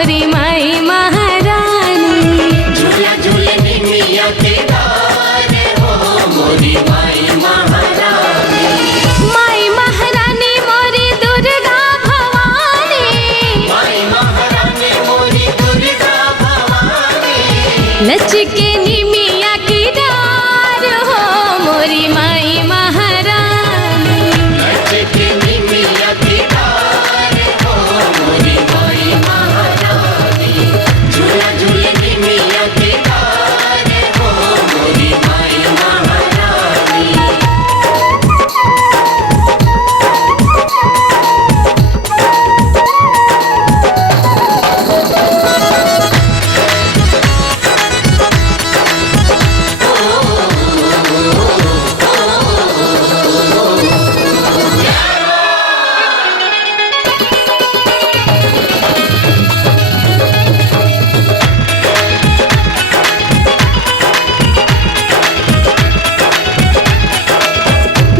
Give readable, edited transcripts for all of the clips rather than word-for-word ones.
मोरी माई महारानी। झूला झूले निमिया के डार हो मोरी माई महारानी। माई महारानी मोरी दुर्गा भवानी। माई महारानी मोरी दुर्गा भवानी। लचके निमिया की डार हो मोरी माई महारानी। लचके निमिया की डार हो मोरी माई महारानी। झूला झूले निमिया की डार हो मोरी माई महारानी।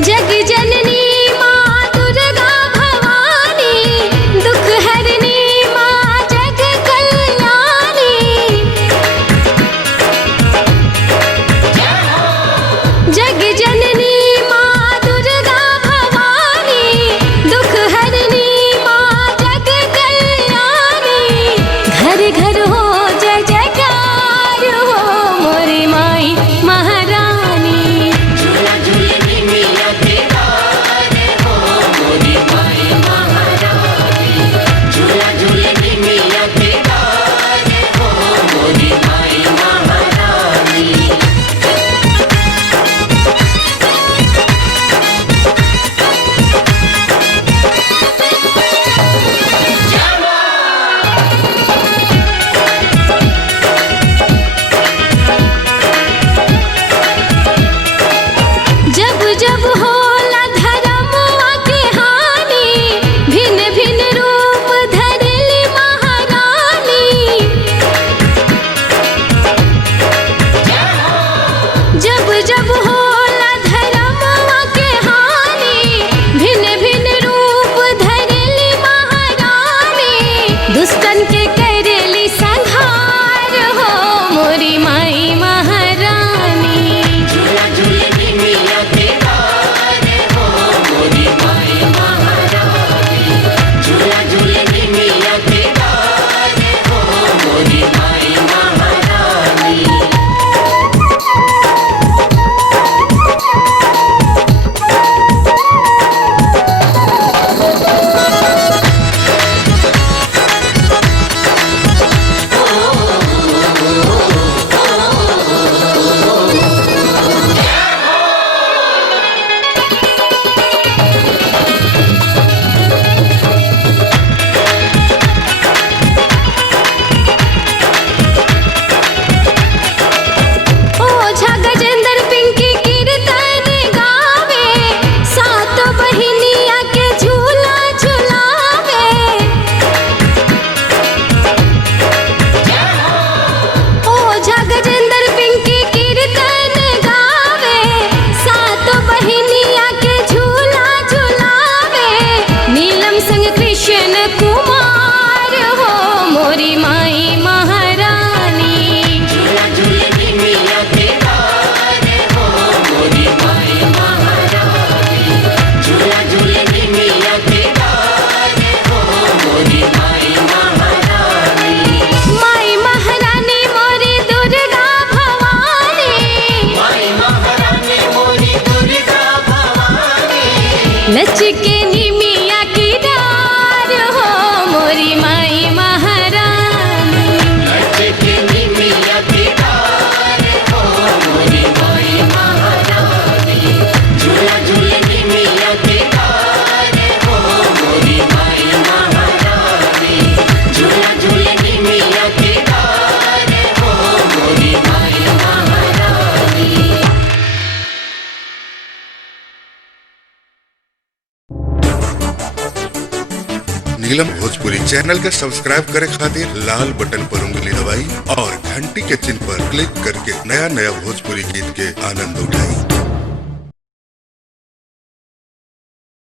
जग जननी माँ दुर्गा भवानी। दुख हरनी माँ जग कल्याणी। जग जननी माँ दुर्गा भवानी। दुख हरनी माँ जग कल्याणी। घर घर हो जय जयकार हो मोरी माई महारानी। झूला झूले निमिया के डार हो मोरी माई महारानी। झूला झूले निमिया के डार हो मोरी माई महारानी। जब जब होला धर्मवा के हानि। भिन्न भिन्न रूप धरली महारानी। जब जब होला धर्मवा के हानि। भिन्न भिन्न रूप धरली महारानी। दुष्टन के करेली संहार हो मोरी माई महारानी। झूला झूले निमिया के डार हो मोरी माई महारानी। झूला झूले निमिया के डार हो मोरी माई महारानी। ओझा गजेंद्र पिंकी कीर्तन गावे। सात बहिनिया के झूला झुलावे। ओझा गजेंद्र पिंकी कीर्तन गावे। सात बहिनिया के झूला झुलावे। नीलम संग कृष्ण कुमार हो मोरी माई महारानी। झूला झूले निमिया के डार हो मोरी माई महारानी। झूला झूले निमिया के डार हो मोरी माई महारानी। माई महारानी मोरी दुर्गा भवानी। माई महारानी मोरी दुर्गा भवानी। लचके निमिया की डार हो मोरी माई महारानी। लचके निमिया के डार हो मोरी माई महारानी। झूला झूले निमिया के डार हो मोरी माई महारानी। झूला झूले निमिया के डार हो मोरी माई महारानी। नीलम भोजपुरी चैनल के सब्सक्राइब करे खातिर लाल बटन पर उंगली दबाई और घंटी के चिन्ह पर क्लिक करके नया नया भोजपुरी गीत के आनंद उठाई।